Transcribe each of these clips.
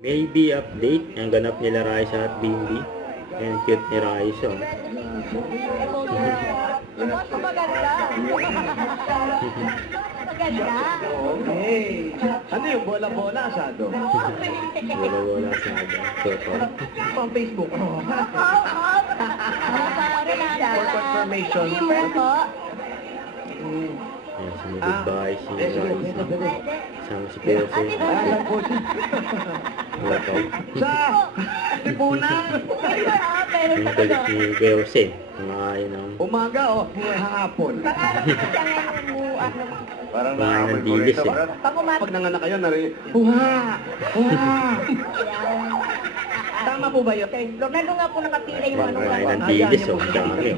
Maybe update ang ganap nila Raisa at Bimbi. Ang cute ni Raisa. Mas maganda. Maganda. Okay. Ano yung bola-bola asado? Wala sa aga. Toto. Pang Facebook. For confirmation. Libre po. Ayan, sumugod bahay si Raisa. Sama si Perse. Alam po siya. Wala to. Sa tipunan. Yung kulit ni Perse. Kumakain ng Umaga o hapon. Pangarap ko siya ngayon Parang Pangalan naamoy ko dilis rito, eh. Brad. Pag umaga. Pag nanganak kayo, narinig, Uha! Uha! Tama po ba yun? Nandun nga po nakapila yung ano. Kumakain ng dilis. Oh, ang dami.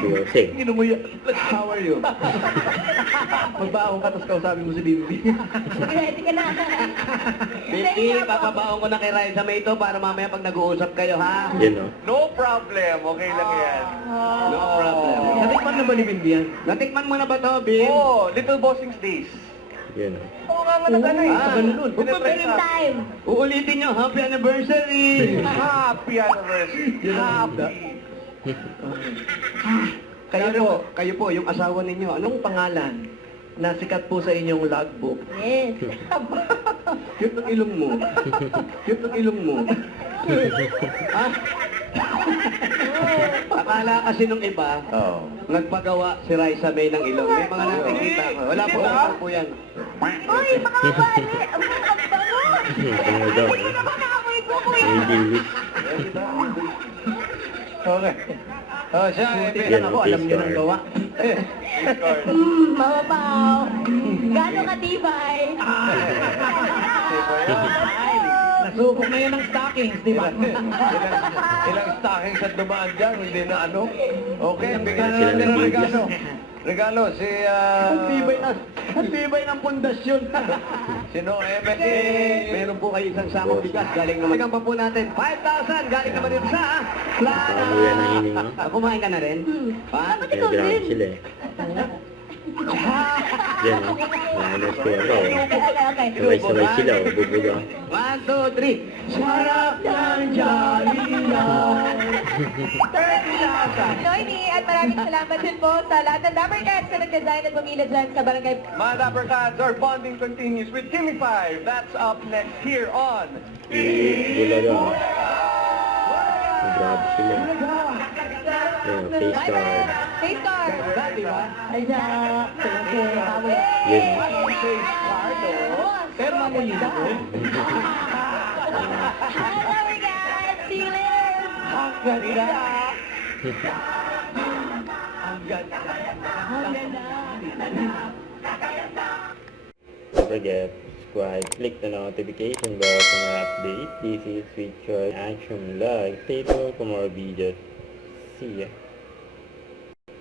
Perse. Kinumuya. How are you? Magbaong ka, tapos kausapin mo si Bimbi. Ready ka na. Bimbi, papabaong ko na kay Raisa May ito para mamaya pag nag-uusap kayo, ha? Yun o. No problem. Okay lang yan. No problem. Natikman na ba ni Bimbi yan? Natikman mo na ba to, Bim? Oh, Little Bossing's Days. Yun o. Oo nga nag-ano eh. Ah, ganun. Same time. Uulitin nyo, happy anniversary! Happy anniversary. Happy. Kayo po, yung asawa ninyo, anong pangalan na sikat po sa inyong logbook? Yes. Cute ng ilong mo. Cute ng ilong mo. Ha? Akala kasi nung iba, Oh. nagpagawa si Raisa May ng ilong. May mga nakikita ko. Wala po, wala po yan. Uy, makakabali. Ang bango. Ano daw? Hindi naman nakamoy ko, kuya. May dilis. Okay. Oh, siya. Buti lang ako, alam niyo ng gawa. Mababaw. Gano'ng katibay? Nasubok na yan ng stockings, di ba? Ilang stockings at dumaan dyan, hindi na ano. Okay, bigyan na Sila natin ng ng bigas. regalo. Regalo, si... Ang tibay ng pundasyon. Sino? Meron po kayo isang sakong bigas. Galing naman. Tingnan pa po natin. 5,000. Galing naman dito sa Plana. Parang yan ang hining, no? Kumain ka na rin? Ha? Bakit Ay, ikaw grabe din? sila eh. Yan o. Mahalas ko yan o. Okay. Sabay-sabay sila o. Bubuga. 1, 2, 3. Sarap ng Jollibee. 30,000. Noemi, at maraming salamat din po sa lahat ng Dapper Cats na nag-design at pumila dyan sa barangay. Mga Dapper Cats, our bonding continues with Timmy 5. That's up next here on... Bulaga. Grabe sila. Yan o. Face card. Face card. Di ba? Ayan. Yan o. Face card, oh. Pero mamulita. Dapper Cats, see you later. Ang ganda. Ang ganda. Ang ganda. Don't forget, subscribe, click the notification bell for more update. This is Feature Action Vlog. Stay tuned for more videos. See ya.